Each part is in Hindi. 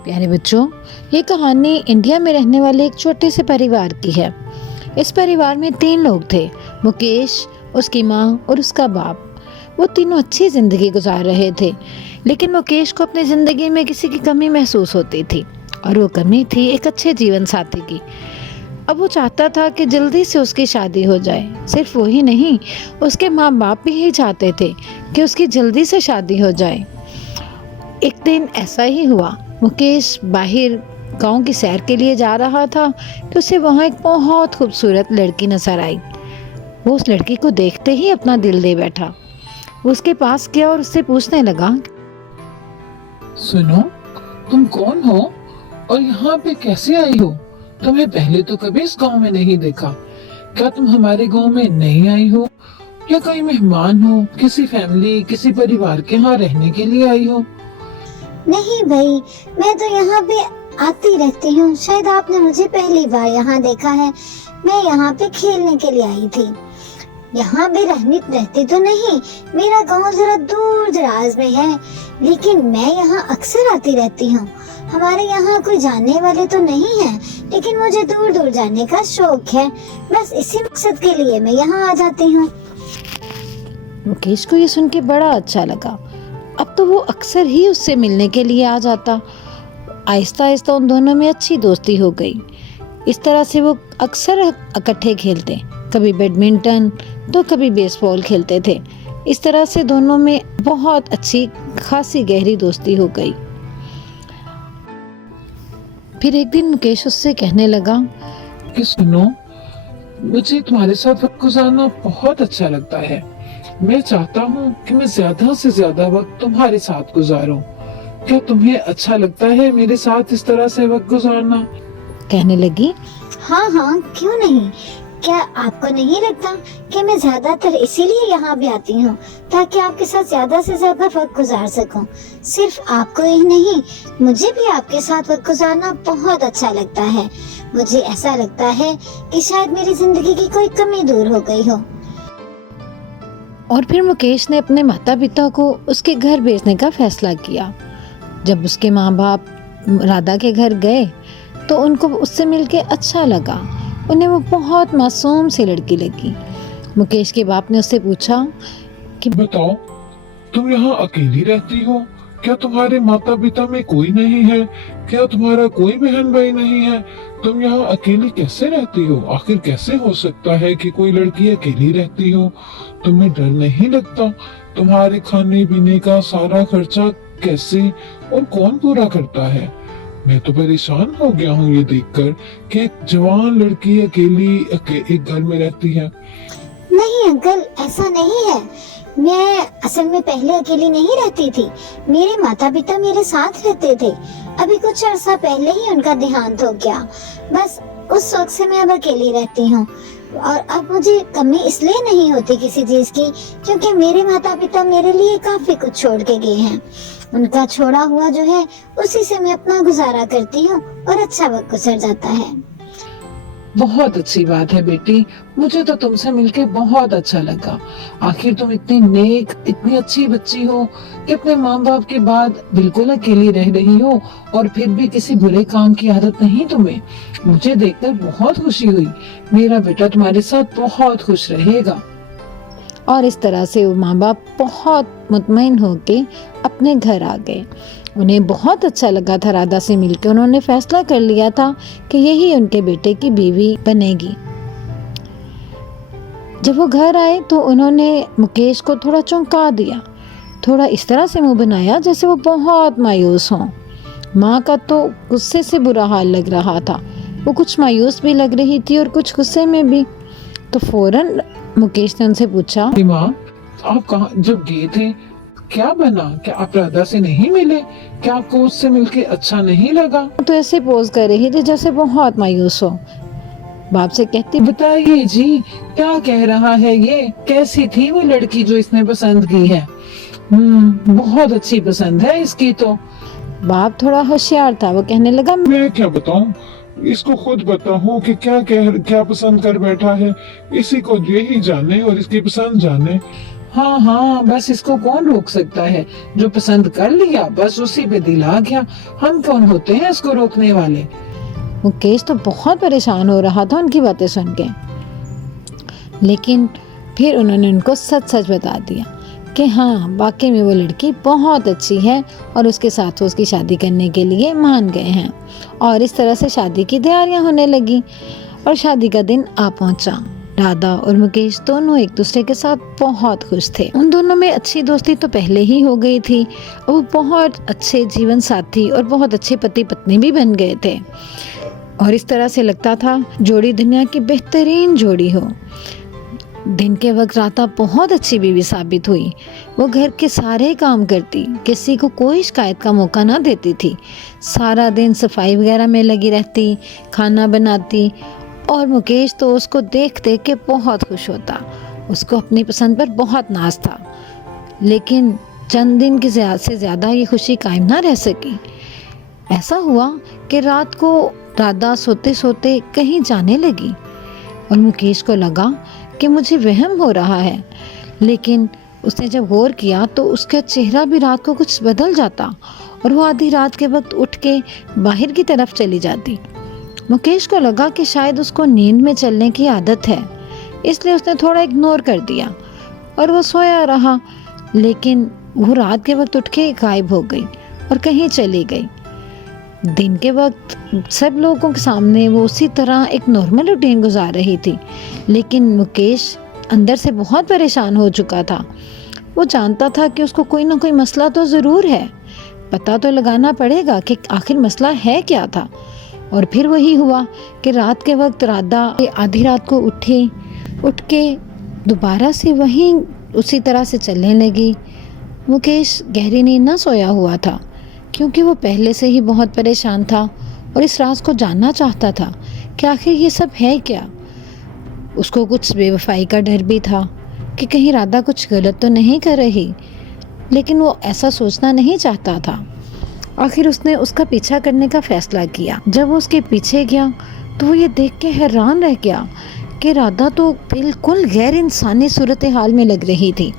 प्यारे बच्चों, ये कहानी इंडिया में रहने वाले एक छोटे से परिवार की है। इस परिवार में 3 लोग थे, मुकेश, उसकी माँ और उसका बाप। वो तीनों अच्छी जिंदगी गुजार रहे थे, लेकिन मुकेश को अपनी जिंदगी में किसी की कमी महसूस होती थी और वो कमी थी एक अच्छे जीवन साथी की। अब वो चाहता था कि जल्दी से उसकी शादी हो जाए। सिर्फ वो ही नहीं, उसके माँ बाप भी यही चाहते थे कि उसकी जल्दी से शादी हो जाए। एक दिन ऐसा ही हुआ। मुकेश बाहर गांव की सैर के लिए जा रहा था कि उसे वहां एक बहुत खूबसूरत लड़की नजर आई। वो उस लड़की को देखते ही अपना दिल दे बैठा। वो उसके पास गया और उससे पूछने लगा, सुनो, तुम कौन हो और यहाँ पे कैसे आई हो? तुम्हें पहले तो कभी इस गांव में नहीं देखा। क्या तुम हमारे गांव में नहीं आई हो या कोई मेहमान हो, किसी फैमिली, किसी परिवार के यहाँ रहने के लिए आई हो? नहीं भाई, मैं तो यहाँ पे आती रहती हूँ। शायद आपने मुझे पहली बार यहाँ देखा है। मैं यहाँ पे खेलने के लिए आई थी। यहाँ पे रहती तो नहीं, मेरा गांव जरा दूर दराज में है, लेकिन मैं यहाँ अक्सर आती रहती हूँ। हमारे यहाँ कोई जानने वाले तो नहीं है, लेकिन मुझे दूर दूर जाने का शौक है। बस इसी मकसद के लिए मैं यहाँ आ जाती हूँ। मुकेश को ये सुन के बड़ा अच्छा लगा। अब तो वो अक्सर ही उससे मिलने के लिए आ जाता। आहिस्ता आहिस्ता उन दोनों में अच्छी दोस्ती हो गई। इस तरह से वो अक्सर इकट्ठे खेलते, कभी बैडमिंटन तो कभी बेसबॉल खेलते थे। इस तरह से दोनों में बहुत अच्छी खासी गहरी दोस्ती हो गई। फिर एक दिन मुकेश उससे कहने लगा कि सुनो, मुझे तुम्हारे साथ वक्त गुजारना बहुत अच्छा लगता है। मैं चाहता हूँ कि मैं ज्यादा से ज्यादा वक्त तुम्हारे साथ गुजारूं। क्या तुम्हें अच्छा लगता है मेरे साथ इस तरह से वक्त गुजारना? कहने लगी, हाँ हाँ, क्यों नहीं। क्या आपको नहीं लगता कि मैं ज्यादातर इसीलिए यहाँ भी आती हूँ ताकि आपके साथ ज्यादा से ज्यादा वक्त गुजार सकूं। सिर्फ आपको ही नहीं, मुझे भी आपके साथ वक्त गुजारना बहुत अच्छा लगता है। मुझे ऐसा लगता है कि शायद मेरी जिंदगी की कोई कमी दूर हो गई हो। और फिर मुकेश ने अपने माता पिता को उसके घर भेजने का फैसला किया। जब उसके माँ बाप राधा के घर गए तो उनको उससे मिलके अच्छा लगा। उन्हें वो बहुत मासूम सी लड़की लगी। मुकेश के बाप ने उससे पूछा कि बताओ, तुम यहाँ अकेली रहती हो? क्या तुम्हारे माता पिता में कोई नहीं है? क्या तुम्हारा कोई बहन भाई नहीं है? तुम यहाँ अकेली कैसे रहती हो? आखिर कैसे हो सकता है कि कोई लड़की अकेली रहती हो? तुम्हें डर नहीं लगता? तुम्हारे खाने पीने का सारा खर्चा कैसे और कौन पूरा करता है? मैं तो परेशान हो गया हूँ ये देखकर कि एक जवान लड़की अकेली एक घर में रहती है। नहीं अंकल, ऐसा नहीं है। मैं असल में पहले अकेली नहीं रहती थी। मेरे माता पिता मेरे साथ रहते थे। अभी कुछ अर्सा पहले ही उनका देहांत हो गया। बस उस वक्त से मैं अब अकेली रहती हूँ। और अब मुझे कमी इसलिए नहीं होती किसी चीज की, क्योंकि मेरे माता पिता मेरे लिए काफी कुछ छोड़ के गए हैं। उनका छोड़ा हुआ जो है, उसी से मैं अपना गुजारा करती हूँ और अच्छा वक्त गुजर जाता है। बहुत अच्छी बात है बेटी, मुझे तो तुमसे मिलके बहुत अच्छा लगा। आखिर तुम इतनी नेक, इतनी अच्छी बच्ची हो कि अपने माँ बाप के बाद बिल्कुल अकेली रह रही हो और फिर भी किसी बुरे काम की आदत नहीं तुम्हें। मुझे देखकर बहुत खुशी हुई। मेरा बेटा तुम्हारे साथ बहुत खुश रहेगा। और इस तरह से वो माँ बाप बहुत मुतमईन होके अपने घर आ गए। उन्हें बहुत अच्छा लगा था राधा से मिलकर। उन्होंने फैसला कर लिया था कि यही उनके बेटे की बीवी बनेगी। जब वो घर आए तो उन्होंने मुकेश को थोड़ा चौंका दिया। थोड़ा इस तरह से मुंह बनाया जैसे वो बहुत मायूस हों। माँ का तो गुस्से से बुरा हाल लग रहा था। वो कुछ मायूस भी लग रही थी और कुछ गुस्से में भी। तो फौरन मुकेश ने उनसे पूछा, माँ, आप कहाँ जब गए थे, क्या बना? क्या आप राधा से नहीं मिले? क्या आपको उससे मिलके अच्छा नहीं लगा? तो ऐसे पोज कर रही थी जैसे बहुत मायूस हो। बाप से कहती, बताइए जी, क्या कह रहा है ये? कैसी थी वो लड़की जो इसने पसंद की है? बहुत अच्छी पसंद है इसकी तो। बाप थोड़ा होशियार था। वो कहने लगा, मैं क्या बताऊं? इसको खुद बताओ कि क्या पसंद कर बैठा है। इसी को यही जाने और इसकी पसंद जाने। हाँ हाँ, बस इसको कौन रोक सकता है। जो पसंद कर लिया बस उसी पे दिल आ गया। हम कौन होते हैं इसको रोकने वाले। मुकेश तो बहुत परेशान हो रहा था उनकी बातें सुन के, लेकिन फिर उन्होंने उनको सच सच बता दिया कि हाँ, वाकई में वो लड़की बहुत अच्छी है और उसके साथ वो उसकी शादी करने के लिए मान गए हैं। और इस तरह से शादी की तैयारियां होने लगी और शादी का दिन आ पहुंचा। राधा और मुकेश दोनों एक दूसरे के साथ बहुत खुश थे। उन दोनों में अच्छी दोस्ती तो पहले ही हो गई थी और वो बहुत अच्छे जीवन साथी और बहुत अच्छे पति पत्नी भी बन गए थे। और इस तरह से लगता था जोड़ी दुनिया की बेहतरीन जोड़ी हो। दिन के वक्त राधा बहुत अच्छी बीवी साबित हुई। वो घर के सारे काम करती, किसी को कोई शिकायत का मौका ना देती थी। सारा दिन सफाई वगैरह में लगी रहती, खाना बनाती। और मुकेश तो उसको देख देख के बहुत खुश होता। उसको अपनी पसंद पर बहुत नाज था। लेकिन चंद दिन की से ज़्यादा ये खुशी कायम ना रह सकी। ऐसा हुआ कि रात को राधा सोते सोते कहीं जाने लगी और मुकेश को लगा कि मुझे वहम हो रहा है। लेकिन उसने जब गौर किया तो उसका चेहरा भी रात को कुछ बदल जाता और वो आधी रात के वक्त उठ के बाहर की तरफ चली जाती। मुकेश को लगा कि शायद उसको नींद में चलने की आदत है, इसलिए उसने थोड़ा इग्नोर कर दिया और वो सोया रहा। लेकिन वो रात के वक्त उठ के गायब हो गई और कहीं चली गई। दिन के वक्त सब लोगों के सामने वो उसी तरह एक नॉर्मल रूटीन गुजार रही थी, लेकिन मुकेश अंदर से बहुत परेशान हो चुका था। वो जानता था कि उसको कोई ना कोई मसला तो ज़रूर है, पता तो लगाना पड़ेगा कि आखिर मसला है क्या था। और फिर वही हुआ कि रात के वक्त राधा आधी रात को उठ के दोबारा से वहीं उसी तरह से चलने लगी। मुकेश गहरी नींद ना सोया हुआ था क्योंकि वो पहले से ही बहुत परेशान था और इस राज को जानना चाहता था कि आखिर ये सब है क्या। उसको कुछ बेवफाई का डर भी था कि कहीं राधा कुछ गलत तो नहीं कर रही, लेकिन वो ऐसा सोचना नहीं चाहता था। आखिर उसने उसका पीछा करने का फैसला किया। जब वो उसके पीछे गया तो वो ये देख के हैरान रह गया कि राधा तो बिल्कुल गैर इंसानी सूरत हाल में लग रही थी।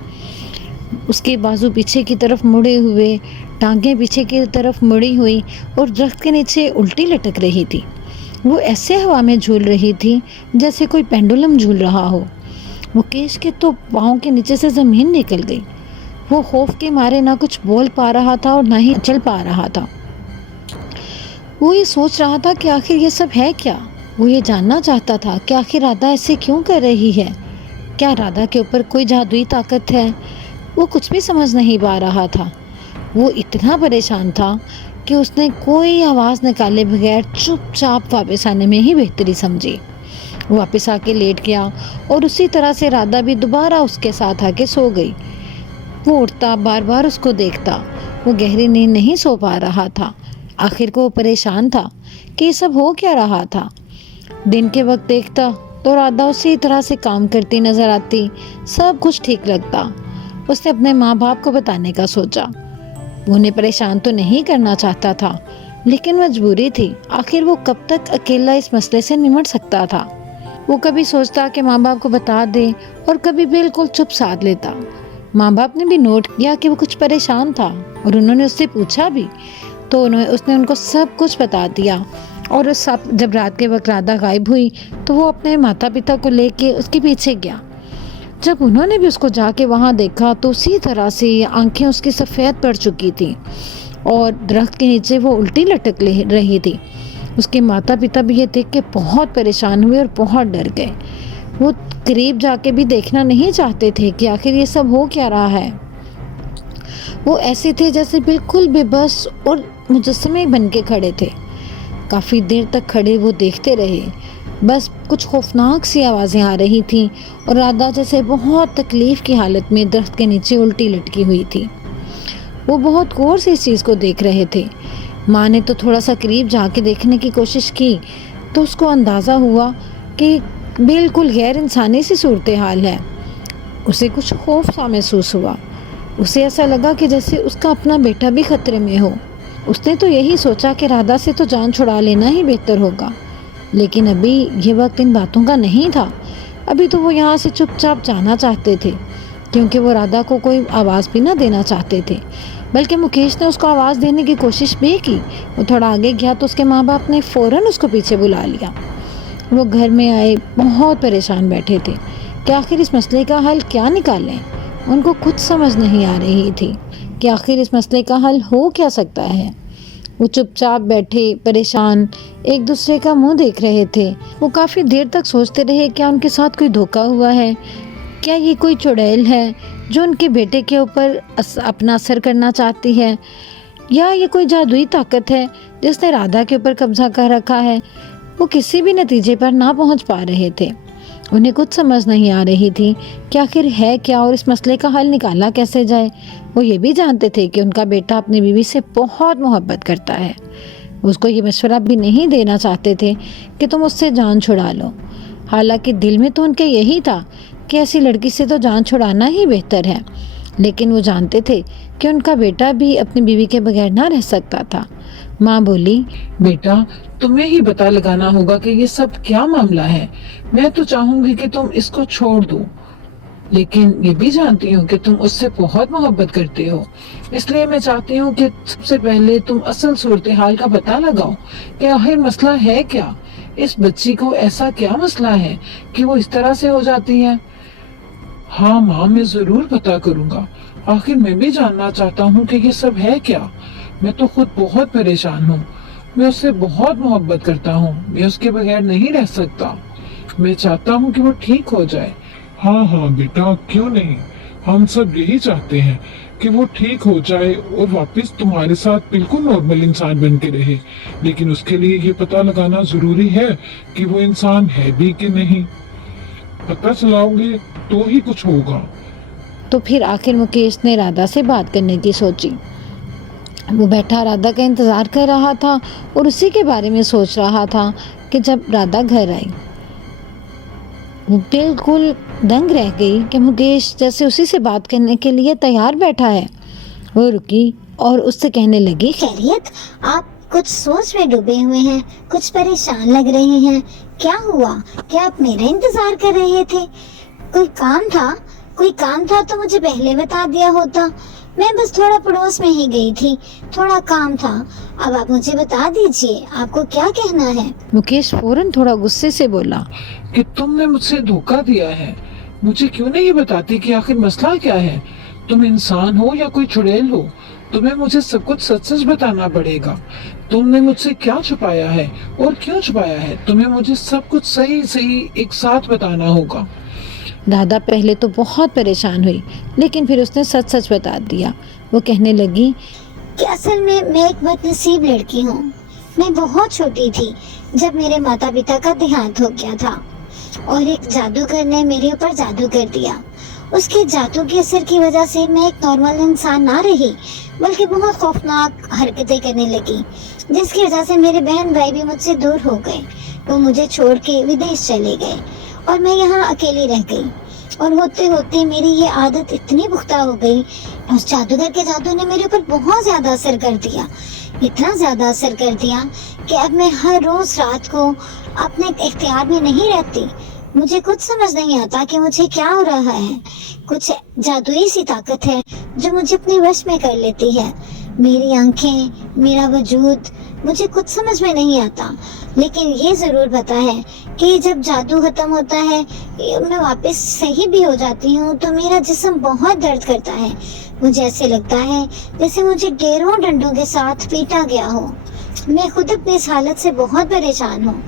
उसके बाजू पीछे की तरफ मुड़े हुए, टांगें पीछे की तरफ मुड़ी हुई और दरख्त के नीचे उल्टी लटक रही थी। वो ऐसे हवा में झूल रही थी जैसे कोई पेंडुलम झूल रहा हो। मुकेश के तो पाँव के नीचे से ज़मीन निकल गई। वो खौफ के मारे ना कुछ बोल पा रहा था और ना ही चल पा रहा था। वो ये सोच रहा था कि आखिर ये सब है क्या। वो ये जानना चाहता था कि आखिर राधा ऐसे क्यों कर रही है। क्या राधा के ऊपर कोई जादुई ताकत है। वो कुछ भी समझ नहीं पा रहा था। वो इतना परेशान था कि उसने कोई आवाज़ निकाले बगैर चुपचाप वापस आने में ही बेहतरी समझी। वो वापस आके लेट गया और उसी तरह से राधा भी दोबारा उसके साथ आके सो गई। वो उठता, बार बार उसको देखता। वो गहरी नींद नहीं सो पा रहा था। आखिर को वो परेशान था कि ये सब हो क्या रहा था। दिन के वक्त देखता तो राधा उसी तरह से काम करती नजर आती, सब कुछ ठीक लगता। उसने अपने माँ बाप को बताने का सोचा। वो उन्हें परेशान तो नहीं करना चाहता था, लेकिन मजबूरी थी। आखिर वो कब तक अकेला इस मसले से निमट सकता था। वो कभी सोचता कि माँ बाप को बता दे और कभी बिल्कुल चुप साध लेता। माँ बाप ने भी नोट किया कि वो कुछ परेशान था और उन्होंने उससे पूछा भी, तो उसने उनको सब कुछ बता दिया। और जब रात के वक्त राधा गायब हुई तो वो अपने माता पिता को लेके उसके पीछे गया। जब उन्होंने भी उसको जाके वहाँ देखा तो उसी तरह से आंखें उसकी सफ़ेद पड़ चुकी थी और दरख्त के नीचे वो उल्टी लटक रही थी। उसके माता पिता भी ये देख के बहुत परेशान हुए और बहुत डर गए। वो करीब जाके भी देखना नहीं चाहते थे कि आखिर ये सब हो क्या रहा है। वो ऐसे थे जैसे बिल्कुल बेबस और मुजस्समे बन के खड़े थे। काफ़ी देर तक खड़े वो देखते रहे। बस कुछ खौफनाक सी आवाज़ें आ रही थीं और राधा जैसे बहुत तकलीफ़ की हालत में दरख्त के नीचे उल्टी लटकी हुई थी। वो बहुत गौर से इस चीज़ को देख रहे थे। माँ ने तो थोड़ा सा करीब जाके देखने की कोशिश की तो उसको अंदाज़ा हुआ कि बिल्कुल गैर इंसानी सी सूरत हाल है। उसे कुछ खौफ सा महसूस हुआ। उसे ऐसा लगा कि जैसे उसका अपना बेटा भी खतरे में हो। उसने तो यही सोचा कि राधा से तो जान छुड़ा लेना ही बेहतर होगा, लेकिन अभी ये वक्त इन बातों का नहीं था। अभी तो वो यहाँ से चुपचाप जाना चाहते थे। क्योंकि वो राधा को कोई आवाज़ भी ना देना चाहते थे। बल्कि मुकेश ने उसको आवाज़ देने की कोशिश भी की। वो थोड़ा आगे गया तो उसके माँ बाप ने फ़ौरन उसको पीछे बुला लिया। वो घर में आए, बहुत परेशान बैठे थे कि आखिर इस मसले का हल क्या निकालें। उनको कुछ समझ नहीं आ रही थी कि आखिर इस मसले का हल हो क्या सकता है। वो चुपचाप बैठे, परेशान, एक दूसरे का मुंह देख रहे थे। वो काफ़ी देर तक सोचते रहे, क्या उनके साथ कोई धोखा हुआ है? क्या ये कोई चुड़ैल है जो उनके बेटे के ऊपर अपना असर करना चाहती है, या ये कोई जादुई ताकत है जिसने राधा के ऊपर कब्जा कर रखा है? वो किसी भी नतीजे पर ना पहुंच पा रहे थे। उन्हें कुछ समझ नहीं आ रही थी कि आखिर है क्या और इस मसले का हल निकाला कैसे जाए। वो ये भी जानते थे कि उनका बेटा अपनी बीवी से बहुत मोहब्बत करता है। उसको ये मशवरा भी नहीं देना चाहते थे कि तुम उससे जान छुड़ा लो। हालांकि दिल में तो उनके यही था कि ऐसी लड़की से तो जान छुड़ाना ही बेहतर है, लेकिन वो जानते थे कि उनका बेटा भी अपनी बीवी के बगैर ना रह सकता था। माँ बोली, बेटा, तुम्हें ही पता लगाना होगा कि ये सब क्या मामला है। मैं तो चाहूंगी कि तुम इसको छोड़ दो, लेकिन ये भी जानती हूँ कि तुम उससे बहुत मोहब्बत करते हो। इसलिए मैं चाहती हूँ कि सबसे पहले तुम असल सूरत हाल का पता लगाओ कि आखिर मसला है क्या। इस बच्ची को ऐसा क्या मसला है कि वो इस तरह से हो जाती है। हाँ माँ, मैं जरूर पता करूँगा। आखिर मैं भी जानना चाहता हूँ कि ये सब है क्या। मैं तो खुद बहुत परेशान हूँ। मैं उससे बहुत मोहब्बत करता हूँ। मैं उसके बगैर नहीं रह सकता। मैं चाहता हूँ कि वो ठीक हो जाए। हाँ हाँ बेटा, क्यों नहीं, हम सब यही चाहते हैं कि वो ठीक हो जाए और वापस तुम्हारे साथ बिल्कुल नॉर्मल इंसान बन के रहे। लेकिन उसके लिए ये पता लगाना जरूरी है कि वो इंसान है भी कि नहीं। पता चलाओगे तो ही कुछ होगा। तो फिर आखिर मुकेश ने राधा से बात करने की सोची। वो बैठा राधा का इंतज़ार कर रहा था और उसी के बारे में सोच रहा था कि जब राधा घर आई, वो बिल्कुल दंग रह गई कि मुकेश जैसे उसी से बात करने के लिए तैयार बैठा है। वो रुकी और उससे कहने लगी, खैरियत? आप कुछ सोच में डूबे हुए हैं, कुछ परेशान लग रहे हैं। क्या हुआ? क्या आप मेरा इंतजार कर रहे थे? कोई काम था? कोई काम था तो मुझे पहले बता दिया होता। मैं बस थोड़ा पड़ोस में ही गई थी, थोड़ा काम था। अब आप मुझे बता दीजिए, आपको क्या कहना है? मुकेश फौरन थोड़ा गुस्से से बोला, कि तुमने मुझसे धोखा दिया है। मुझे क्यों नहीं बताती कि आखिर मसला क्या है। तुम इंसान हो या कोई चुड़ैल हो, तुम्हें मुझे सब कुछ सच सच बताना पड़ेगा। तुमने मुझसे क्या छुपाया है और क्यों छुपाया है। तुम्हें मुझे सब कुछ सही सही एक साथ बताना होगा। राधा पहले तो बहुत परेशान हुई, लेकिन फिर उसने सच सच बता दिया। वो कहने लगी कि असल में मैं एक बदनसीब लड़की हूँ। मैं बहुत छोटी थी जब मेरे माता पिता का देहांत हो गया था और एक जादूगर ने मेरे ऊपर जादू कर दिया। उसके जादू के असर की वजह से मैं एक नॉर्मल इंसान ना रही, बल्कि बहुत खौफनाक हरकतें करने लगी, जिसकी वजह से मेरे बहन भाई भी मुझसे दूर हो गए। वो मुझे छोड़ के विदेश चले गए और मैं यहाँ अकेली रह गई। और होते होते मेरी ये आदत इतनी पुख्ता हो गई, उस जादूगर के जादू ने मेरे ऊपर बहुत ज्यादा असर कर दिया। इतना ज्यादा असर कर दिया कि अब मैं हर रोज रात को अपने इख्तियार में नहीं रहती। मुझे कुछ समझ नहीं आता कि मुझे क्या हो रहा है। कुछ जादुई सी ताकत है जो मुझे अपने वश में कर लेती है। मेरी आंखें, मेरा वजूद, मुझे कुछ समझ में नहीं आता। लेकिन ये जरूर पता है कि जब जादू खत्म होता है, मैं वापस सही भी हो जाती हूँ, तो मेरा जिस्म बहुत दर्द करता है। मुझे ऐसे लगता है जैसे मुझे ढेरों डंडों के साथ पीटा गया हो। मैं खुद अपनी इस हालत से बहुत परेशान हूँ।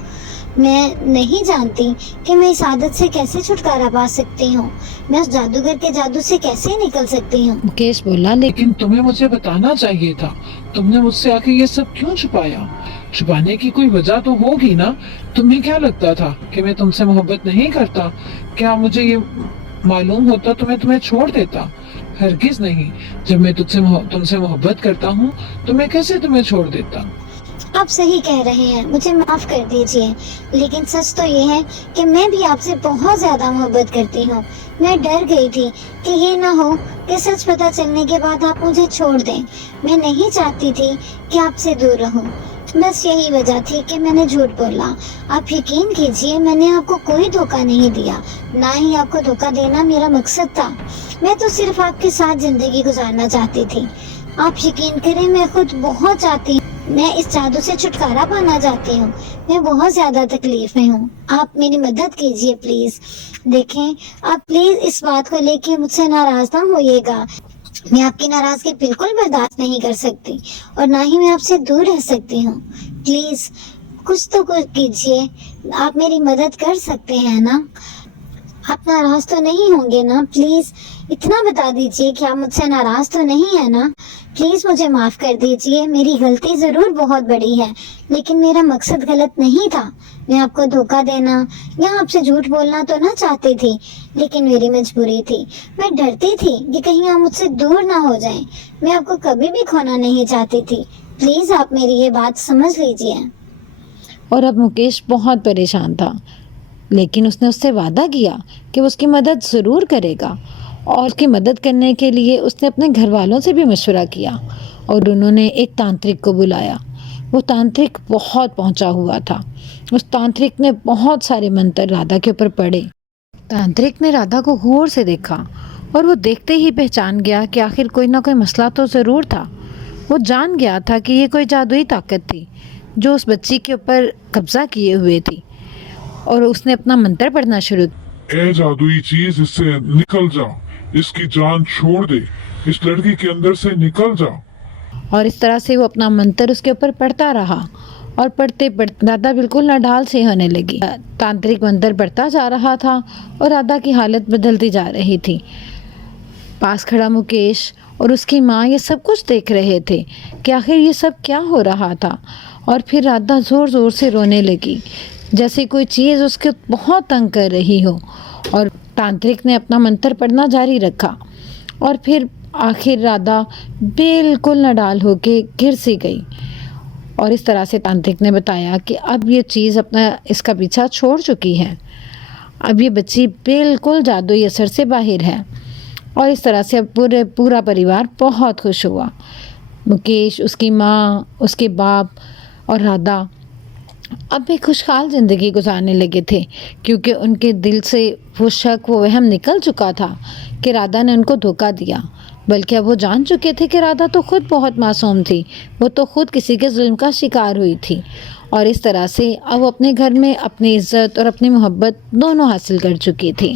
मैं नहीं जानती कि मैं इस आदत से कैसे छुटकारा पा सकती हूँ। मैं उस जादूगर के जादू से कैसे निकल सकती हूँ। मुकेश बोला, लेकिन तुम्हें मुझे बताना चाहिए था। तुमने मुझसे आके ये सब क्यों छुपाया। छुपाने की कोई वजह तो होगी ना। तुम्हें क्या लगता था कि मैं तुमसे मोहब्बत नहीं करता? क्या मुझे ये मालूम होता तो मैं तुम्हें छोड़ देता? हरगिज नहीं। जब मैं तुमसे मोहब्बत करता हूँ तो मैं कैसे तुम्हें छोड़ देता। आप सही कह रहे हैं, मुझे माफ कर दीजिए, लेकिन सच तो ये है कि मैं भी आपसे बहुत ज्यादा मोहब्बत करती हूँ। मैं डर गई थी कि ये ना हो कि सच पता चलने के बाद आप मुझे छोड़ दें। मैं नहीं चाहती थी कि आपसे दूर रहूं। बस यही वजह थी कि मैंने झूठ बोला। आप यकीन कीजिए, मैंने आपको कोई धोखा नहीं दिया, ना ही आपको धोखा देना मेरा मकसद था। मैं तो सिर्फ आपके साथ जिंदगी गुजारना चाहती थी। आप यकीन करें, मैं खुद बहुत चाहती हूँ, मैं इस जादू से छुटकारा पाना चाहती हूँ। मैं बहुत ज्यादा तकलीफ में हूँ, आप मेरी मदद कीजिए प्लीज। देखें, आप प्लीज इस बात को लेके मुझसे नाराज ना होइएगा। मैं आपकी नाराजगी बिल्कुल बर्दाश्त नहीं कर सकती और ना ही मैं आपसे दूर रह सकती हूँ। प्लीज कुछ तो कुछ कीजिए, आप मेरी मदद कर सकते हैं ना? आप नाराज तो नहीं होंगे ना? प्लीज इतना बता दीजिए कि आप मुझसे नाराज तो नहीं है ना? प्लीज मुझे माफ कर दीजिए, मेरी गलती जरूर बहुत बड़ी है, लेकिन मेरा मकसद गलत नहीं था। मैं आपको धोखा देना या आपसे झूठ बोलना तो ना चाहती थी, लेकिन मेरी मजबूरी थी। मैं डरती थी कि कहीं आप मुझसे दूर ना हो जाएं। मैं आपको कभी भी खोना नहीं चाहती थी। प्लीज आप मेरी ये बात समझ लीजिए। और अब मुकेश बहुत परेशान था, लेकिन उसने उससे वादा किया कि वो उसकी मदद ज़रूर करेगा। और उसकी मदद करने के लिए उसने अपने घर वालों से भी मशवरा किया और उन्होंने एक तांत्रिक को बुलाया। वो तांत्रिक बहुत पहुंचा हुआ था। उस तांत्रिक ने बहुत सारे मंत्र राधा के ऊपर पढ़े। तांत्रिक ने राधा को गौर से देखा और वो देखते ही पहचान गया कि आखिर कोई ना कोई मसला तो ज़रूर था। वो जान गया था कि ये कोई जादुई ताकत थी जो उस बच्ची के ऊपर कब्जा किए हुए थी और उसने अपना मंत्र पढ़ना शुरू किया। ए जादुई चीज, इससे निकल जा, इसकी जान छोड़ दे, इस लड़की के अंदर से निकल जा। और इस तरह से वो अपना मंत्र उसके ऊपर पढ़ता रहा और पढ़ते पढ़ते राधा बिल्कुल नडाल से होने लगी। तांत्रिक मंत्र पढ़ता जा रहा था और राधा की हालत बदलती जा रही थी। पास खड़ा मुकेश और उसकी माँ ये सब कुछ देख रहे थे कि आखिर ये सब क्या हो रहा था। और फिर राधा ज़ोर ज़ोर से रोने लगी, जैसे कोई चीज़ उसके बहुत तंग कर रही हो। और तांत्रिक ने अपना मंत्र पढ़ना जारी रखा और फिर आखिर राधा बिल्कुल नडाल होके गिर सी गई। और इस तरह से तांत्रिक ने बताया कि अब ये चीज़ अपना इसका पीछा छोड़ चुकी है, अब ये बच्ची बिल्कुल जादुई असर से बाहर है। और इस तरह से अब पूरा परिवार बहुत खुश हुआ। मुकेश, उसकी माँ, उसके बाप और राधा अब एक खुशहाल ज़िंदगी गुजारने लगे थे, क्योंकि उनके दिल से वो शक, वो वहम निकल चुका था कि राधा ने उनको धोखा दिया। बल्कि अब वो जान चुके थे कि राधा तो खुद बहुत मासूम थी, वो तो खुद किसी के जुल्म का शिकार हुई थी। और इस तरह से अब वो अपने घर में अपनी इज्जत और अपनी मोहब्बत दोनों हासिल कर चुकी थी।